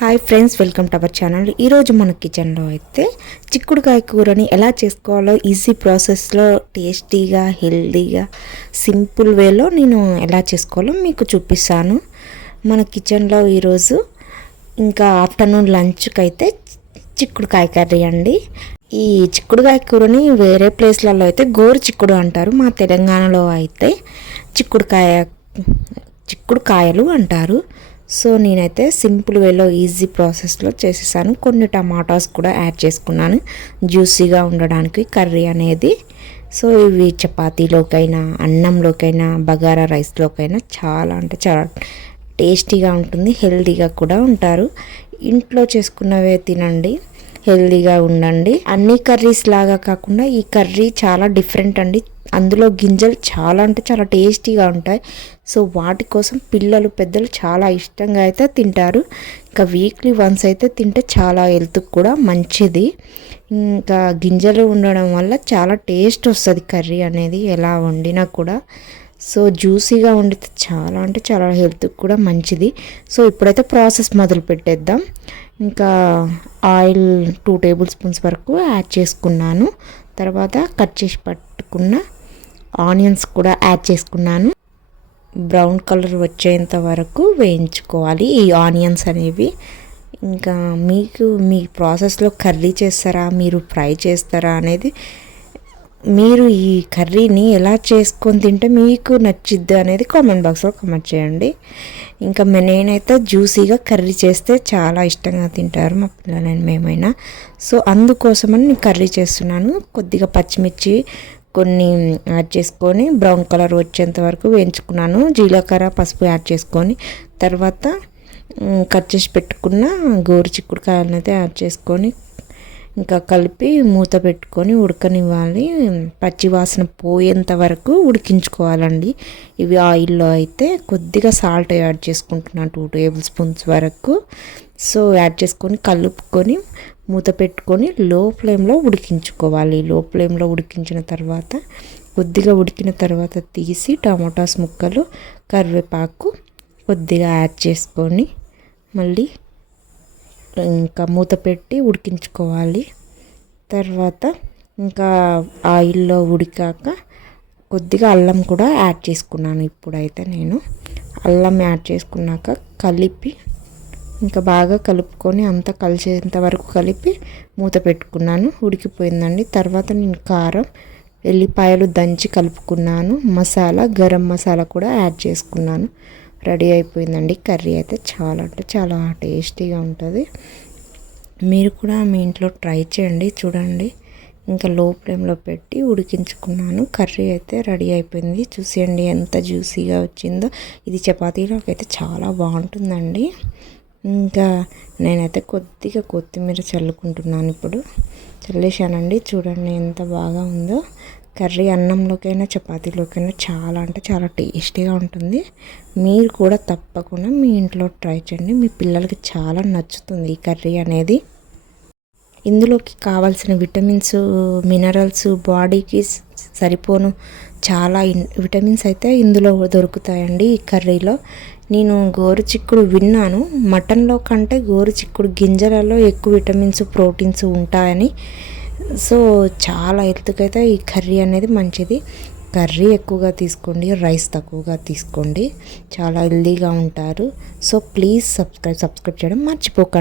Hi friends, welcome to our channel. ఈరోజు మన కిచెన్లో అయితే చిక్కుడుకాయ కూరని ఎలా చేసుకోవాలో ఈజీ ప్రాసెస్లో టేస్టీగా హెల్తీగా సింపుల్ వేలో నేను ఎలా చేసుకోవాలో మీకు చూపిస్తాను. మన కిచెన్లో ఈరోజు ఇంకా ఆఫ్టర్నూన్ లంచ్కి అయితే చిక్కుడుకాయ కర్రీ అండి. ఈ చిక్కుడుకాయ కూరని వేరే ప్లేస్లలో అయితే గోరు చిక్కుడు అంటారు, మా తెలంగాణలో అయితే చిక్కుడుకాయలు అంటారు. సో నేనైతే సింపుల్ వేలో ఈజీ ప్రాసెస్లో చేసేసాను. కొన్ని టమాటాస్ కూడా యాడ్ చేసుకున్నాను జ్యూసీగా ఉండడానికి కర్రీ అనేది. సో ఇవి చపాతీలోకైనా అన్నంలోకైనా బగారా రైస్లోకైనా చాలా అంటే చాలా టేస్టీగా ఉంటుంది, హెల్తీగా కూడా ఉంటారు. ఇంట్లో చేసుకున్నవే తినండి, హెల్తీగా ఉండండి. అన్ని కర్రీస్ లాగా కాకుండా ఈ కర్రీ చాలా డిఫరెంట్ అండి. అందులో గింజలు చాలా అంటే చాలా టేస్టీగా ఉంటాయి. సో వాటి కోసం పిల్లలు పెద్దలు చాలా ఇష్టంగా అయితే తింటారు. ఇంకా వీక్లీ వన్స్ అయితే తింటే చాలా హెల్త్కి కూడా మంచిది. ఇంకా గింజలు ఉండడం వల్ల చాలా టేస్ట్ వస్తుంది కర్రీ అనేది ఎలా వండినా కూడా. సో జ్యూసీగా వండితే చాలా అంటే చాలా హెల్త్కి కూడా మంచిది. సో ఇప్పుడైతే ప్రాసెస్ మొదలు పెట్టేద్దాం. ఇంకా ఆయిల్ 2 టేబుల్ స్పూన్స్ వరకు యాడ్ చేసుకున్నాను. తర్వాత కట్ చేసి పట్టుకున్న ఆనియన్స్ కూడా యాడ్ చేసుకున్నాను. బ్రౌన్ కలర్ వచ్చేంత వరకు వేయించుకోవాలి ఈ ఆనియన్స్ అనేవి. ఇంకా మీ ప్రాసెస్లో కర్రీ చేస్తారా, మీరు ఫ్రై చేస్తారా అనేది, మీరు ఈ కర్రీని ఎలా చేసుకొని తింటే మీకు నచ్చిద్ది అనేది కామెంట్ బాక్స్లో కామెంట్ చేయండి. ఇంకా నేనైతే జ్యూసీగా కర్రీ చేస్తే చాలా ఇష్టంగా తింటారు మా పిల్లలైనా మేమైనా. సో అందుకోసమని నేను కర్రీ చేస్తున్నాను. కొద్దిగా పచ్చిమిర్చి కొన్ని యాడ్ చేసుకొని బ్రౌన్ కలర్ వచ్చేంత వరకు వేయించుకున్నాను. జీలకర్ర పసుపు యాడ్ చేసుకొని తర్వాత కట్ చేసి పెట్టుకున్న గోరు చిక్కుడుకాయలను అయితే యాడ్ చేసుకొని ఇంకా కలిపి మూత పెట్టుకొని ఉడకనివ్వాలి. పచ్చి వాసన పోయేంత వరకు ఉడికించుకోవాలండి. ఇవి ఆయిల్లో అయితే కొద్దిగా సాల్ట్ యాడ్ చేసుకుంటున్నాను 2 టేబుల్ స్పూన్స్ వరకు. సో యాడ్ చేసుకొని కలుపుకొని మూత పెట్టుకొని లో ఫ్లేమ్లో ఉడికించుకోవాలి. లో ఫ్లేమ్లో ఉడికించిన తర్వాత కొద్దిగా ఉడికిన తర్వాత తీసి టమాటాస్ ముక్కలు కరివేపాకు కొద్దిగా యాడ్ చేసుకొని మళ్ళీ ఇంకా మూత పెట్టి ఉడికించుకోవాలి. తర్వాత ఇంకా ఆయిల్లో ఉడికాక కొద్దిగా అల్లం కూడా యాడ్ చేసుకున్నాను. ఇప్పుడైతే నేను అల్లం యాడ్ చేసుకున్నాక కలిపి ఇంకా బాగా కలుపుకొని అంతా కలిసేంత వరకు కలిపి మూత పెట్టుకున్నాను. ఉడికిపోయిందండి. తర్వాత నేను కారం, ఎల్లిపాయలు దంచి కలుపుకున్నాను. మసాలా, గరం మసాలా కూడా యాడ్ చేసుకున్నాను. రెడీ అయిపోయిందండి. కర్రీ అయితే చాలా అంటే చాలా టేస్టీగా ఉంటుంది. మీరు కూడా మీ ఇంట్లో ట్రై చేయండి, చూడండి. ఇంకా లో ఫ్లేమ్లో పెట్టి ఉడికించుకున్నాను. కర్రీ అయితే రెడీ అయిపోయింది. చూసేయండి ఎంత జ్యూసీగా వచ్చిందో. ఇది చపాతీలోకి అయితే చాలా బాగుంటుందండి. ఇంకా నేనైతే కొద్దిగా కొత్తిమీర చల్లుకుంటున్నాను. ఇప్పుడు చల్లేసానండి. చూడండి ఎంత బాగా ఉందో. కర్రీ అన్నంలోకైనా చపాతీలోకైనా చాలా అంటే చాలా టేస్టీగా ఉంటుంది. మీరు కూడా తప్పకుండా మీ ఇంట్లో ట్రై చేయండి. మీ పిల్లలకి చాలా నచ్చుతుంది ఈ కర్రీ అనేది. ఇందులోకి కావాల్సిన విటమిన్స్, మినరల్స్, బాడీకి సరిపోను చాలా విటమిన్స్ అయితే ఇందులో దొరుకుతాయండి ఈ కర్రీలో. నేను గోరు చిక్కుడు విన్నాను, మటన్లో కంటే గోరు చిక్కుడు గింజలలో ఎక్కువ విటమిన్స్, ప్రోటీన్స్ ఉంటాయని. సో చాలా హెల్త్కి అయితే ఈ కర్రీ అనేది మంచిది. కర్రీ ఎక్కువగా తీసుకోండి, రైస్ తక్కువగా తీసుకోండి, చాలా హెల్తీగా ఉంటారు. సో ప్లీజ్ సబ్స్క్రైబ్ చేయడం మర్చిపోకండి.